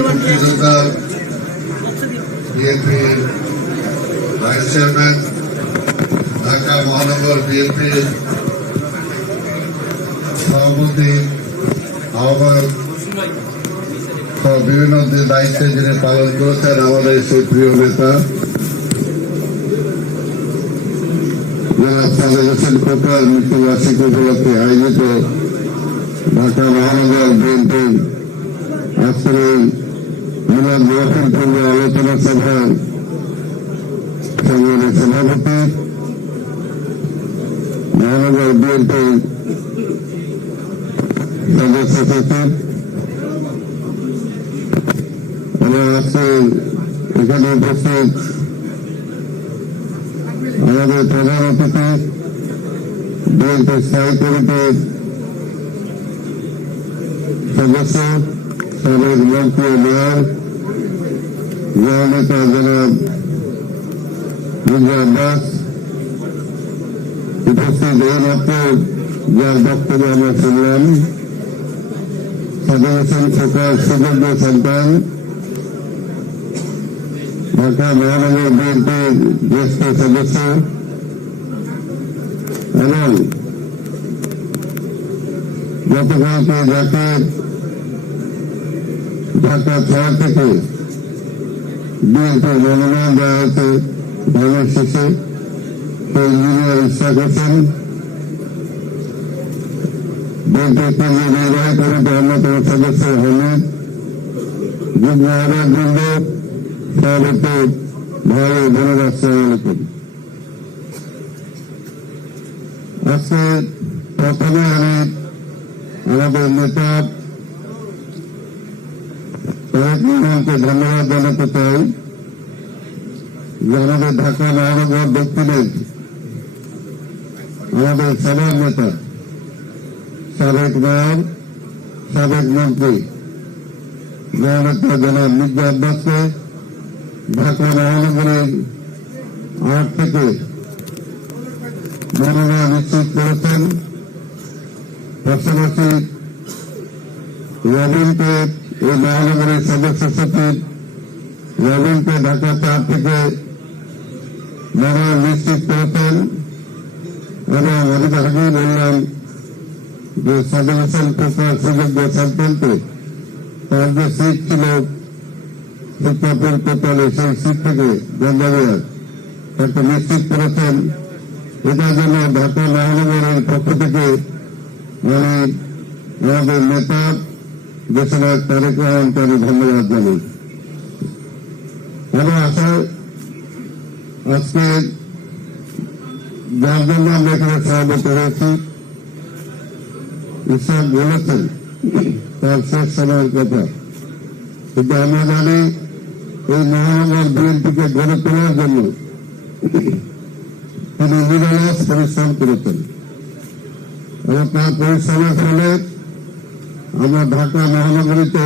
মুক্তিযোদ্ধা BNP vice chairman Dhaka মহানগর BNP সভাপতি আহ্বায়ক সহ বিভিন্ন যে দায়িত্বে যিনি পালন করেছেন আমাদের সেই প্রিয় নেতা জনাব সাদেক হোসেন খোকার মৃত্যুবার্ষিকী উপলক্ষে আয়োজিত ঢাকা মহানগর বিএনপি আজকের এই মিলাদ মাহফিল পূর্ব আলোচনা সভার সংগ্রামী সভাপতি মহানগর বিএনপি সদস্য সচিব এবং আজকে এখানে উপস্থিত আমাদের প্রধান অতিথি বিএনপি স্থায়ী কমিটির সদস্য সাবেক মন্ত্রী ও মেয়র জননেতা জনাব মির্জা আব্বাস উপস্থিত এই মাত্র যার বক্তব্য আমরা শুনলাম সাদা হোসেন খোকার সুযোগ্য সন্তান ঢাকা মহানগর বিএনপির জ্যেষ্ঠ সদস্য এবং গতকালকে যাকে ঢাকা ছয় থেকে বিএনপির মনোনয়ন দেওয়া হয়েছে ভোটের শেষে ইঞ্জিনিয়ার ইশাক হোসেন বিএনপির কেন্দ্রীয় নির্বাহী কমিটির অন্যতম সদস্য হামিদ যুগ্ম আহ্বায়ক বৃন্দ সভাপতি ভাই বোনেরা আসসালামু আজকে প্রথমে আমি আমাদের নেতা তারেক ধন্যবাদ জানাতে চাই। যে আমাদের ঢাকা মহানগর দক্ষিণের আমাদের সবার নেতা, সাবেক মেয়র সাবেক মন্ত্রী জননেতা জনাব মির্জা আব্বাসকে ঢাকা মহানগরের আট থেকে মনোনয়ন নিশ্চিত করেছেন। পাশাপাশি রবিনকে এই মহানগরের সদস্য সচিব রবিনকে ঢাকা চার থেকে মনোনয়ন নিশ্চিত করেছেন এবং আমি আগেই যে সাদা হোসেন খোকার সুযোগ্য তার যে সিট ছিল শিক্ষাপুর কোটালে সেই সিট থেকে গঞ্জামের তাকে নিশ্চিত করেছেন। এটার জন্য ঢাকা মহানগরের পক্ষ থেকে আমি আমাদের নেতা দেশের তারেক রহমানকে ধন্যবাদ জানাই। আমি আশা আজকে যার জন্য আমরা এখানে সভাপতি হয়েছি ঈশ্বর বলেছেন তার শেষ সময়ের কথা। কিন্তু আমরা জানি এই মহানগর বিএনপিকে গড়ে তোলার জন্য তিনি নিরলস পরিশ্রম করেছেন। এবং তার পরিশ্রমের ফলে আমরা ঢাকা মহানগরীতে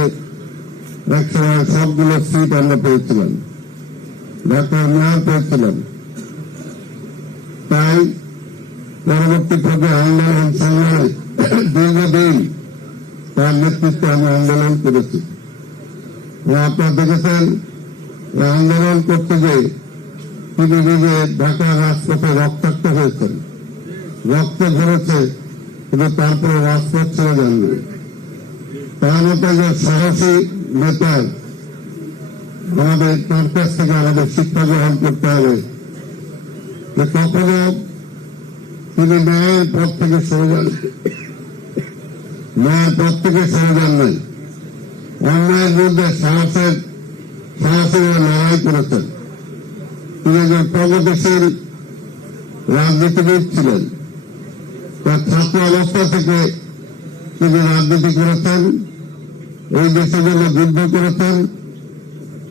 এক সময় সবগুলো সিট আমরা পেয়েছিলাম। ঢাকার মেয়র পেয়েছিলাম। তাই পরবর্তী পর্যায়ে আন্দোলন সংগ্রামে দীর্ঘদিন তার নেতৃত্বে আমরা আন্দোলন করেছি। আপনারা দেখেছেন আন্দোলন করতে গিয়ে তিনি নিজে ঢাকার রাজপথে রক্তাক্ত হয়েছেন। রক্ত ধরেছে কিন্তু তারপরে রাজপথ ছেড়ে যাননি। তার মতো যে সাহসী নেতার আমাদের তার কাছ থেকে আমাদের শিক্ষা গ্রহণ করতে হবে। যে কখনো তিনি ন্যায়ের পথ থেকে সরে যান। ন্যায়ের পথ থেকে সরে যান নাই। অন্যায়ের বিরুদ্ধে সাহসের সাহসের লড়াই করেছেন। তিনি একজন প্রগতিশীল রাজনীতিবিদ ছিলেন। তার ছাত্র অবস্থা থেকে তিনি রাজনীতি করেছেন এই দেশের জন্য যুদ্ধ করেছেন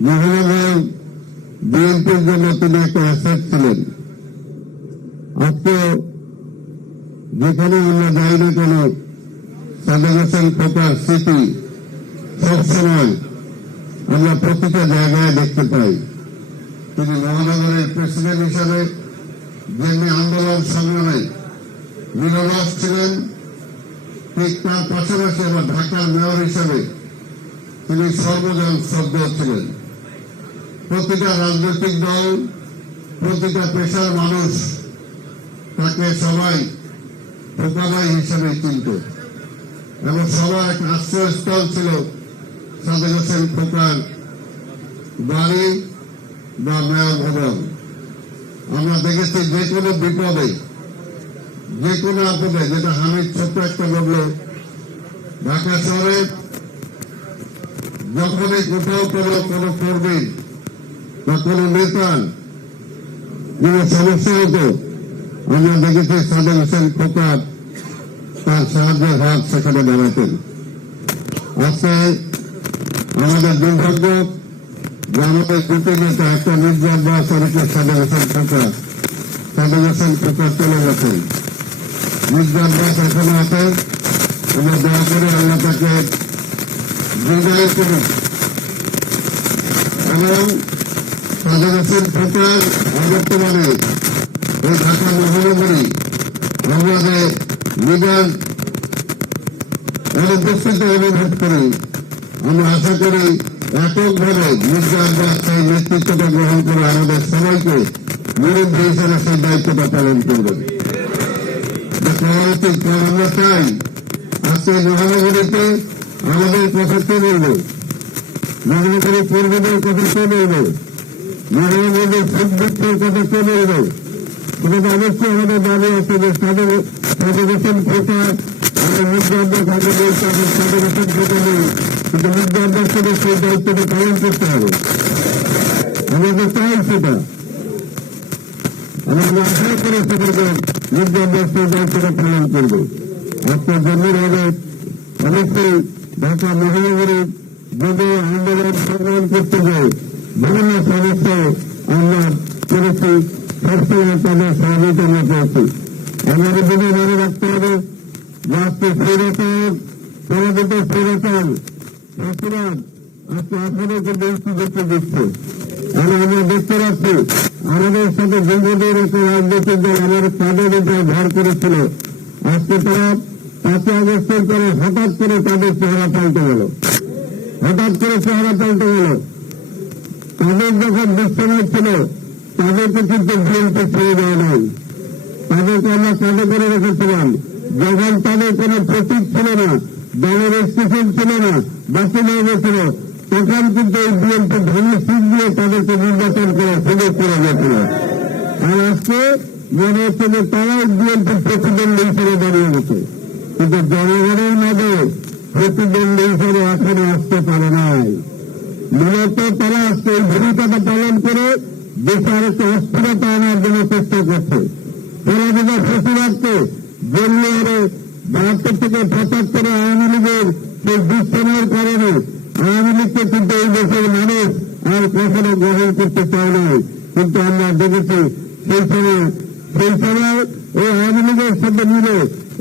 মহানগর বিএনপির জন্য তিনি একটা অ্যাসেট ছিলেন। আজকে যেখানে আমরা যাই না কেন সাদেক হোসেন খোকার স্মৃতি সবসময় আমরা প্রতিটা জায়গায় দেখতে পাই। তিনি মহানগরের প্রেসিডেন্ট হিসাবে যেমনি আন্দোলন সংগ্রামে নিরলস ছিলেন ঠিক তার পাশাপাশি আবার ঢাকার মেয়র হিসেবে। তিনি সর্বজন শ্রদ্ধ ছিলেন। প্রতিটা রাজনৈতিক দল, প্রতিটা পেশার মানুষ তাকে সবাই খোকাবাই হিসেবে চিনত। এবং সবার এক আশ্রয়স্থল ছিল সাদেক হোসেন খোকার বাড়ি বা মেয়র ভবন। আমরা দেখেছি যে কোনো বিপদে যে কোনো আপদে যেটা হামিদ ছোট্ট একটা বলল, ঢাকা শহরে যখনই কোথাও কোনো কোনো কর্মী বা কোনো নেতার কোনো সমস্যা হতো, আমরা দেখেছি সাদেক হোসেন খোকার তার সাহায্যের হাত সেখানে বাড়াতেন আজকে আমাদের দুর্ভাগ্য যে আমাদের দুটি নেতা, একটা নির্যাত বা তারিখে সাদেক হোসেন খোকা সাদেক হোসেন খোকা চলে গেছেন। নির্যাত দাস এখনও আছে আমরা দয়া করে আল্লাহ তাকে বিদায় করুন। এবং সাদেক হোসেন বর্তমানে এই ঢাকা মহানগরী আমাদের লিডার অনুপস্থিতি অনুভব করি আমরা আশা করি এককভাবে মির্জা আব্বাস সেই নেতৃত্বটা গ্রহণ করে আমাদের সবাইকে মুরব্বী হিসেবে সেই দায়িত্বটা পালন করবেন। কারণ আমরা চাই আজকে মহানগরীতে আমাদের কথা কে বলবে মহানগরী কর্মীদের কথা কে বলবে মহানগরীর সুদভিক্ষের কথা কে বলবে সেটা অবশ্যই আমাদের দাবি আছে যে তাদের হোসেন খোকা আমাদের মুদ্রাব্বাস আগে বলছে হোসেন খোকা নেই কিন্তু মুদ্রাব্বাস থেকে সেই দায়িত্বটা পালন করতে হবে আমাদের চাই সেটা আমরা আশা করে দায়িত্বটা পালন করবে। আজকে জমির হবে অবশ্যই ঢাকা মহানগরী যদি আন্দোলন সংগ্রাম করতে যায় বিভিন্ন সমস্যায় আমরা করেছি সবসময় তাদের সহযোগিতা আমরা পেয়েছি আমাদের যদি মনে রাখতে হবে যে আজকে স্বৈরাচার পরাজিত স্বৈরাচার ফাঁসিবাদ আজকে আপনাদেরকে দেশটি দেখতে দিচ্ছে। এবং আমরা দেখতে পাচ্ছি আমাদের সাথে দীর্ঘদিন একটা রাজনৈতিক দল আমার তাদের উপরে ভর করেছিল। আজকে তারা পাঁচই আগস্টের পরে হঠাৎ করে তাদের চেহারা পাল্টে গেল। হঠাৎ করে চেহারা পাল্টে গেল। তাদের যখন বিস্তারিত ছিল তাদেরকে কিন্তু বিএনপি ছেড়ে দেওয়া নাই। তাদেরকে আমরা কাজে করে রেখেছিলাম। যখন তাদের কোনো প্রতীক ছিল না, দলের স্টেশন ছিল না বাকি হয়ে গেছিল তখন কিন্তু এই বিএনপি ধনী সিট দিয়ে তাদেরকে নির্বাচন করে সুযোগ করে গেছিল আর আজকে মনে তারাই বিএনপির প্রতিদ্বন্দ্বী হিসেবে দাঁড়িয়ে গেছে। কিন্তু জনগণের মাঝে প্রতিদ্বন্দ্বী হিসেবে এখনও আসতে পারে নাই। মূলত তারা আজকে এই ভূমিকাটা পালন করে দেশে আরেকটা অস্থিরতা আনার জন্য চেষ্টা করছে। পরাজিত ফেসিবাদকে জেলে আরে বাহাত্তর থেকে পঁচাত্তরে আওয়ামী লীগের সেই দুঃসময়ের কারণে আওয়ামী কিন্তু এই দেশের মানুষ আর কখনো গ্রহণ করতে চায় নাই কিন্তু আমরা দেখেছি সেই সময় সেই সময় এই আওয়ামী লীগের সাথে মিলে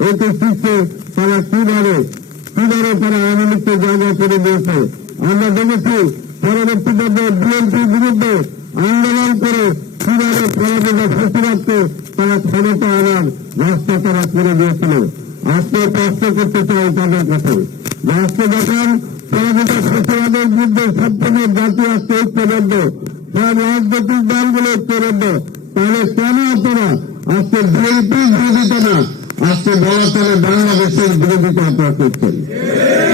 এটি শিখছে তারা কীভাবে কীভাবে তারা আওয়ামী লীগকে জায়গা করে দিয়েছে আমরা দেখেছি পরবর্তীতে বিএনপির বিরুদ্ধে আন্দোলন করে কীভাবে পরাজিত ফেসিবাদকে তারা ক্ষমতা আনার রাস্তা তারা করে দিয়েছিল আজকে প্রশ্ন করতে চাই তাদের কাছে আজকে যখন পরাজিত ফেসিবাদের বিরুদ্ধে সম্পূর্ণ জাতি আজকে ঐক্যবদ্ধ সব রাজনৈতিক দলগুলো ঐক্যবদ্ধ তাহলে কেন আপনারা আজকে বিএনপির বিরোধিতা না আজকে বলা চলে বাংলাদেশের বিরোধিতা আপনারা করছেন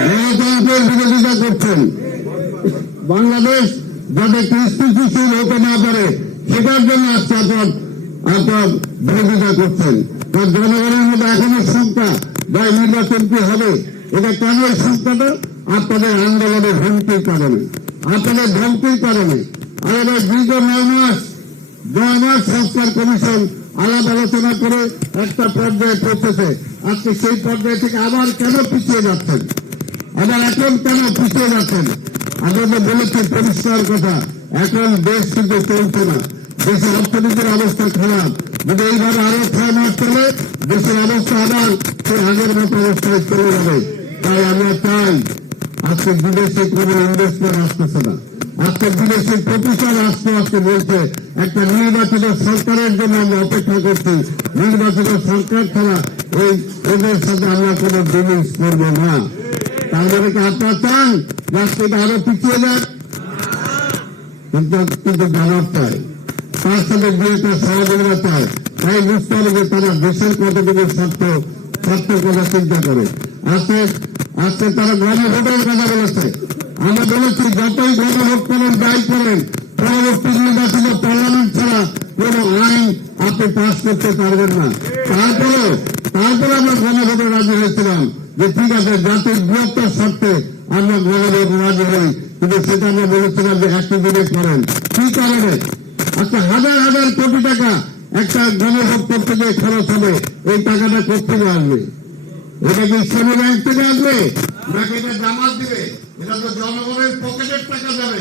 গণতন্ত্রের বিরোধিতা করছেন বাংলাদেশ যাতে স্থিতিশীল হতে না পারে, সেটার জন্য আজকে আপনার আপনার বিরোধিতা করছেন। জনগণের মধ্যে এখনও শঙ্কা বা নির্বাচন হবে, এটা কেন এই শঙ্কাটা? আপনাদের আন্দোলনের হুমকির কারণে আপনাদের ধমকির কারণে আর এবার দীর্ঘ নয় মাস নয় মাস সংস্কার কমিশন আলাপ আলোচনা করে একটা পর্যায়ে পৌঁছেছে। আজকে সেই পর্যায়ে থেকে আবার কেন পিছিয়ে যাচ্ছেন? আবার এখন কেন পিছিয়ে যাচ্ছেন? আপনাদের বলেছি পরিষ্কার কথা। এখন দেশ কিন্তু চলছে না। দেশের অর্থনীতির অবস্থা খারাপ। যদি এইভাবে আরও ছয় মাস চলে, দেশের অবস্থা আবার সেই আগের মতো অবস্থায় চলে যাবে। তাই আমরা চাই আজকে বিদেশে কোনো ইনভেস্টমেন্ট আসতেছে না আজকে বিদেশি প্রতিষ্ঠান আসতে আসতে বলছে একটা নির্বাচিত সরকারের জন্য আমরা অপেক্ষা করছি নির্বাচিত সরকার ছাড়া এই এদের সাথে আমরা কোনো ডিলিংস করব না তার মানে কি আপনারা চান রাষ্ট্রটা আরও পিছিয়ে যাক কিন্তু কিন্তু জবাব চাই তার সাথে বিএনপি সহযোগিতা চায় তাই বুঝতে হবে যে তারা দেশের কতটুকু স্বার্থ স্বার্থের কথা চিন্তা করে আজকে আজকে তারা গণভোটের কথা বলেছে আমরা বলেছি, যতই গণভোট করেন যাই করেন, পরবর্তী নির্বাচনে পার্লামেন্ট ছাড়া কোন আইন আপনি পাস করতে পারবেন না। তারপরে তারপরে আমরা গণভোটে রাজি হয়েছিলাম যে ঠিক আছে, জাতির বৃহত্তর স্বার্থে আমরা গণভোট রাজি হই। কিন্তু সেটা আমরা বলেছিলাম যে একটি দিনে করেন। কি কারণে? আচ্ছা হাজার হাজার কোটি টাকা একটা গণভোট করতে গিয়ে খরচ হবে, এই টাকাটা কোথেকে আসবে? এটা কি ইসলামী ব্যাংক থেকে আসবে? নাকি এটা জামাত দিবে? এটা তো জনগণের পকেটের টাকা যাবে।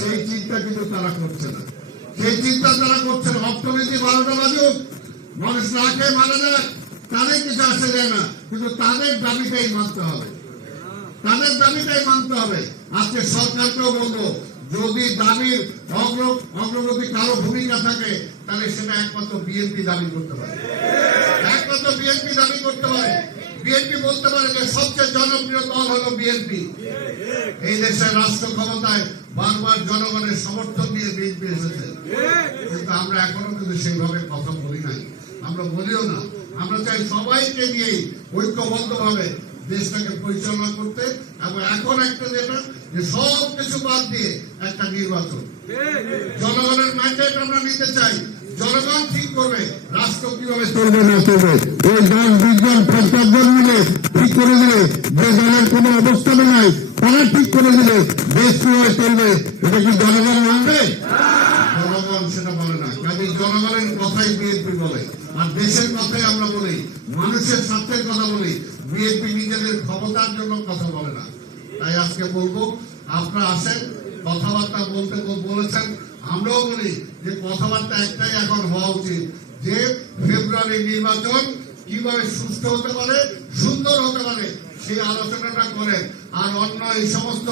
সেই- চিন্তা কিন্তু তারা করছে না। সেই চিন্তা তারা করছে না। অর্থনীতি বারোটা বাজুক, মানুষ না খেয়ে মারা যাক, তাদের কিছু আসে যায় না। কিন্তু তাদের দাবিটাই মানতে হবে। তাদের দাবিটাই মানতে হবে। আজকে সরকারকেও বলব, যদি দাবির অগ্র- অগ্রগতি কারও ভূমিকা থাকে, তাহলে সেটা একমাত্র বিএনপি দাবি করতে পারে। বিএনপি দাবি করতে পারে। বিএনপি বলতে পারে যে সবচেয়ে জনপ্রিয় দল হলো বিএনপি এই দেশের রাষ্ট্র ক্ষমতায় বারবার জনগণের সমর্থন নিয়ে বিএনপি এসেছে কিন্তু আমরা এখনও কিন্তু সেইভাবে কথা বলি নাই। আমরা বলিও না। আমরা চাই সবাইকে নিয়ে ঐক্যবদ্ধ ভাবে দেশটাকে পরিচালনা করতে এবং এখন একটা যেটা, যে সব কিছু বাদ দিয়ে একটা নির্বাচন। জনগণের ম্যান্ডেট আমরা নিতে চাই। জনগণ ঠিক করবে রাষ্ট্র কীভাবে চলবে না চলবে ওই দশ বিশ জন পঞ্চাশ জন মিলে ঠিক করে দিলে যে দলের কোনো অবস্থানে নাই তারা ঠিক করে দিলে দেশ কীভাবে চলবে? এটা কি জনগণ মানবে? জনগণ সেটা বলে না। কাজে জনগণের কথাই বিএনপি বলে। আর দেশের কথাই আমরা বলি। মানুষের স্বার্থের কথা বলি। বিএনপি নিজেদের ক্ষমতার জন্য কথা বলে না। তাই আজকে বলব আপনারা আসেন কথাবার্তা বলতে বলেছেন আমরাও বলি যে কথাবার্তা একটাই এখন হওয়া উচিত যে ফেব্রুয়ারি নির্বাচন কীভাবে সুস্থ হতে পারে, সুন্দর হতে পারে, সেই আলোচনাটা করেন। আর অন্য এই সমস্ত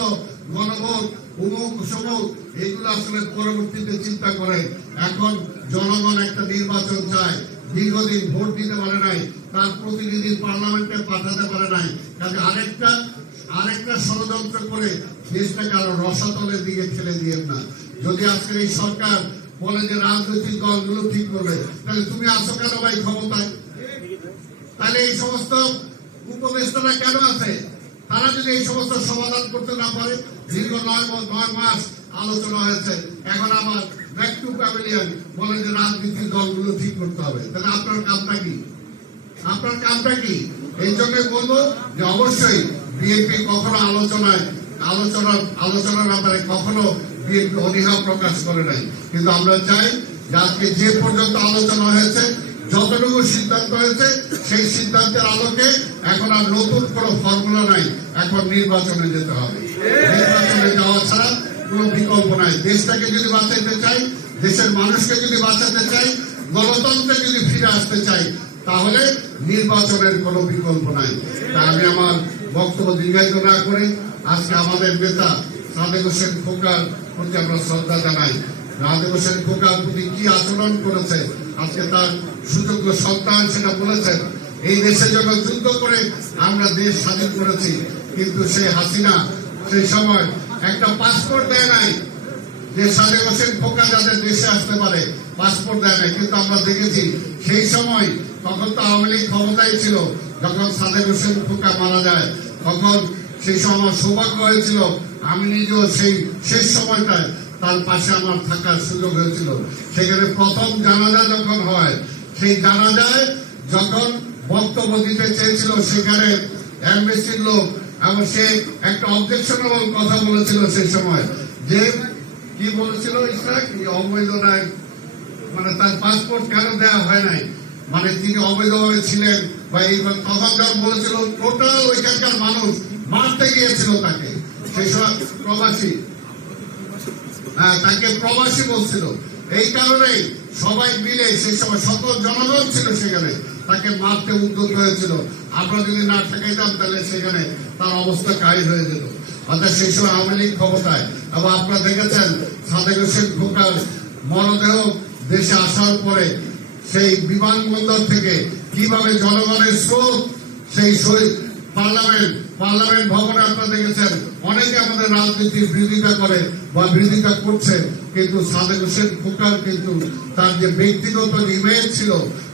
গণভোট, উমুক, সমুক এগুলো আসলে পরবর্তীতে চিন্তা করে এখন জনগণ একটা নির্বাচন চায়, দীর্ঘদিন ভোট দিতে পারে নাই, তার প্রতিনিধি পার্লামেন্টে পাঠাতে পারে নাই। কাজে আরেকটা আরেকটা ষড়যন্ত্র করে দেশটাকে আরও রসাতলের দিকে ঠেলে দিয়েন না। যদি আজকের এই সরকার বলে যে রাজনৈতিক দলগুলো ঠিক করবে, তাহলে তুমি আসো কেন ভাই ক্ষমতায়? তাহলে এই সমস্ত উপদেষ্টারা কেন আছে? তারা যদি এই সমস্ত সমাধান করতে না পারে, দীর্ঘ নয় নয় মাস আলোচনা হয়েছে। এখন আবার ব্যাক টু প্যাভিলিয়ন বলে যে রাজনীতির দলগুলো ঠিক করতে হবে। তাহলে আপনার কামটা কি? আপনার কামটা কি? এই জন্য বলব যে অবশ্যই বিএনপি কখনো আলোচনায় আলোচনা আলোচনার ব্যাপারে কখনো অনীহা প্রকাশ করে নাই। কিন্তু আমরা চাই যে আজকে যে পর্যন্ত আলোচনা হয়েছে, যতটুকু সিদ্ধান্ত হয়েছে, সেই সিদ্ধান্তের আলোকে এখন আর নতুন কোনো ফর্মুলা নাই। এখন নির্বাচনে যেতে হবে। নির্বাচনে যাওয়া ছাড়া কোনো বিকল্প নাই। দেশটাকে যদি বাঁচাইতে চাই, দেশের মানুষকে যদি বাঁচাতে চাই, গণতন্ত্রে যদি ফিরে আসতে চাই, তাহলে নির্বাচনের কোনো বিকল্প নাই। তা আমি আমার বক্তব্য দীর্ঘায়িত না করে আজকে আমাদের নেতা সাদেক হোসেন খোকার প্রতি আমরা শ্রদ্ধা জানাই। সাদেক হোসেন খোকার প্রতি কি আচরণ করেছে? আজকে তার সুযোগ্য সন্তান সেটা বলেছেন। এই দেশের জন্য যুদ্ধ করে আমরা দেশ স্বাধীন করেছি, কিন্তু সেই হাসিনা সেই সময় একটা পাসপোর্ট দেয় নাই। যে সাদেক হোসেন খোকা যাদের দেশে আসতে পারে, পাসপোর্ট দেয় নাই। কিন্তু আমরা দেখেছি সেই সময় তখন তো আওয়ামী লীগ ক্ষমতায় ছিল, যখন সাদেক হোসেন খোকা মারা যায়, তখন সেই সময় সৌভাগ্য হয়েছিল। আমি নিজেও সেই শেষ সময়টায় তার পাশে আমার থাকার সুযোগ হয়েছিল। সেখানে প্রথম জানাজা যখন হয়, সেই জানাজায় যখন বক্তব্য দিতে চেয়েছিল, সেখানে এমবেসির লোক এবং সে একটা অবজেকশনেবল কথা বলেছিল সেই সময় যে, কি বলেছিল এই অবৈধ নাই। মানে তার পাসপোর্ট কেন দেওয়া হয় নাই? মানে তিনি অবৈধভাবে ছিলেন বা এই তখন যখন বলেছিল। টোটাল ওইখানকার মানুষ মারতে গিয়েছিল তাকে। সেই সময় প্রবাসী। হ্যাঁ তাকে প্রবাসী বলছিল। এই কারণেই সবাই মিলে সেই সময় সকল জনগণ ছিল সেখানে। তাকে মারতে উদ্যত হয়েছিল। আমরা যদি না ঠেকাইতাম, তাহলে সেখানে তার অবস্থা কাহিল হয়ে যেত। অর্থাৎ সেই সময় আওয়ামী লীগ ক্ষমতায়। এবং আপনারা দেখেছেন, সাদেক হোসেন খোকার মরদেহ দেশে আসার পরে সেই বিমানবন্দর থেকে কীভাবে জনগণের স্রোত, সেই পার্লামেন্ট পার্লামেন্ট ভবনে আপনারা দেখেছেন, অনেকে আমাদের রাজনীতির বিরোধিতা করে বা বিরোধিতা করছে, কিন্তু সাদেক হোসেন খোকার কিন্তু তার যে ব্যক্তিগত ইমেজ ছিল,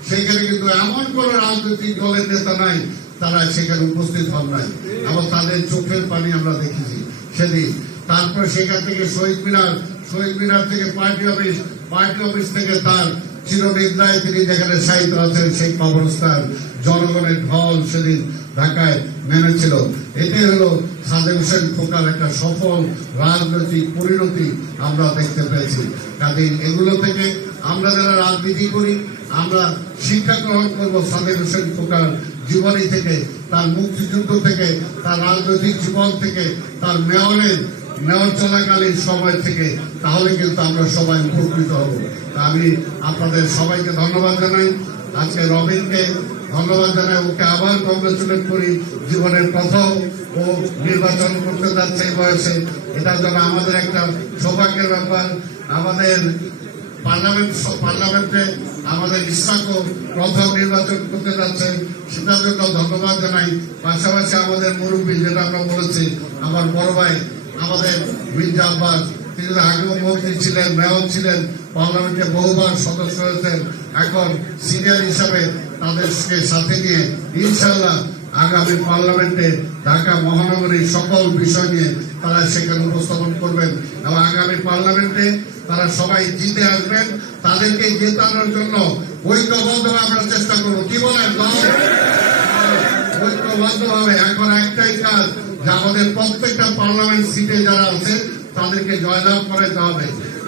সেখানে কিন্তু এমন কোন রাজনৈতিক দলের নেতা নাই, তারা সেখানে উপস্থিত হন নাই। এবং তাদের চোখের পানি আমরা দেখেছি সেদিন। তারপরে সেখান থেকে শহীদ মিনার শহীদ মিনার থেকে পার্টি অফিস পার্টি অফিস থেকে তার চিরনিদ্রায় তিনি যেখানে সাহিত্য আছেন, সেই কবরস্থান জনগণের ঢল সেদিন ঢাকায় নেমেছিল। এটাই হলো সাদেক হোসেন খোকার একটা সফল রাজনৈতিক পরিণতি আমরা দেখতে পেয়েছি। কাজে এগুলো থেকে আমরা যারা রাজনীতি করি, আমরা শিক্ষা গ্রহণ করব সাদেক হোসেন খোকার জীবনী থেকে, তার মুক্তিযুদ্ধ থেকে, তার রাজনৈতিক জীবন থেকে, তার মেয়রের মেয়র চলাকালীন সময় থেকে, তাহলে কিন্তু আমরা সবাই উপকৃত হব। আমি আপনাদের সবাইকে ধন্যবাদ জানাই। আজকে রবিনকে ধন্যবাদ জানাই। ওকে আবার কংগ্রেচুলেট করি জীবনের প্রথম ও নির্বাচন করতে যাচ্ছে বয়সে। এটা যেন আমাদের একটা সৌভাগ্যের ব্যাপার। আমাদের পার্লামেন্ট, পার্লামেন্টে আমাদের ইসলাকও প্রথম নির্বাচন করতে যাচ্ছেন সেটার জন্য ধন্যবাদ জানাই। পাশাপাশি আমাদের মুরব্বী, যেটা আমরা বলেছি, আমার বড় ভাই আমাদের মির্জা আব্বাস তিনি আগেও মন্ত্রী ছিলেন, মেয়র ছিলেন, পার্লামেন্টে বহুবার সদস্য হয়েছেন। এখন সিনিয়র হিসাবে তাদেরকে সাথে নিয়ে ইনশাল্লাহ আগামী পার্লামেন্টে ঢাকা মহানগরীর সকল বিষয় নিয়ে তারা সেখানে উপস্থাপন করবেন এবং আগামী পার্লামেন্টে তারা সবাই জিতে আসবেন। তাদেরকে জেতানোর জন্য ঐক্যবদ্ধভাবে আমরা চেষ্টা করব। কি বলেন? ঐক্যবদ্ধভাবে। এখন একটাই কাজ আমাদের প্রত্যেকটা পার্লামেন্ট সিটে যারা আছে, তাদেরকে জয়লাভ করাতে হবে।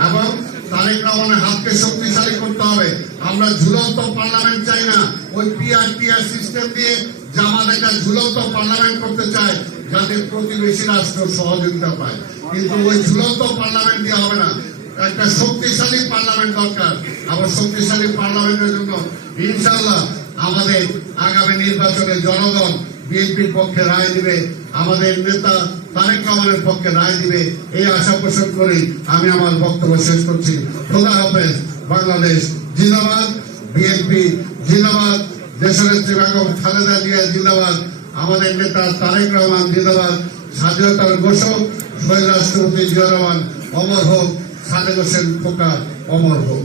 এবং তারেক রহমানের হাতকে শক্তিশালী করতে হবে। আমরা ঝুলন্ত পার্লামেন্ট চাই না। ওই পিআর সিস্টেম দিয়ে জামাত একটা ঝুলন্ত পার্লামেন্ট করতে চায়, যাতে প্রতিবেশী রাষ্ট্র সহযোগিতা পায়। কিন্তু ওই ঝুলন্ত পার্লামেন্ট দিয়ে হবে না। একটা শক্তিশালী পার্লামেন্ট দরকার। আবার শক্তিশালী পার্লামেন্টের জন্য ইনশাল্লাহ আমাদের আগামী নির্বাচনে জনগণ বিএনপির পক্ষে রায় দিবে। আমাদের নেতা তারেক রহমানের পক্ষে রায় দিবে এই আশা পোষণ করেই আমি আমার বক্তব্য শেষ করছি। খোদা হাফেজ, বাংলাদেশ জিন্দাবাদ, বিএনপি জিন্দাবাদ দেশনেত্রী বেগম খালেদা জিয়া জিন্দাবাদ, আমাদের নেতা তারেক রহমান জিন্দাবাদ, স্বাধীনতার ঘোষক, শহীদ রাষ্ট্রপতি জিয়া রহমান, অমর হোক, সাদেক হোসেন খোকা অমর হোক।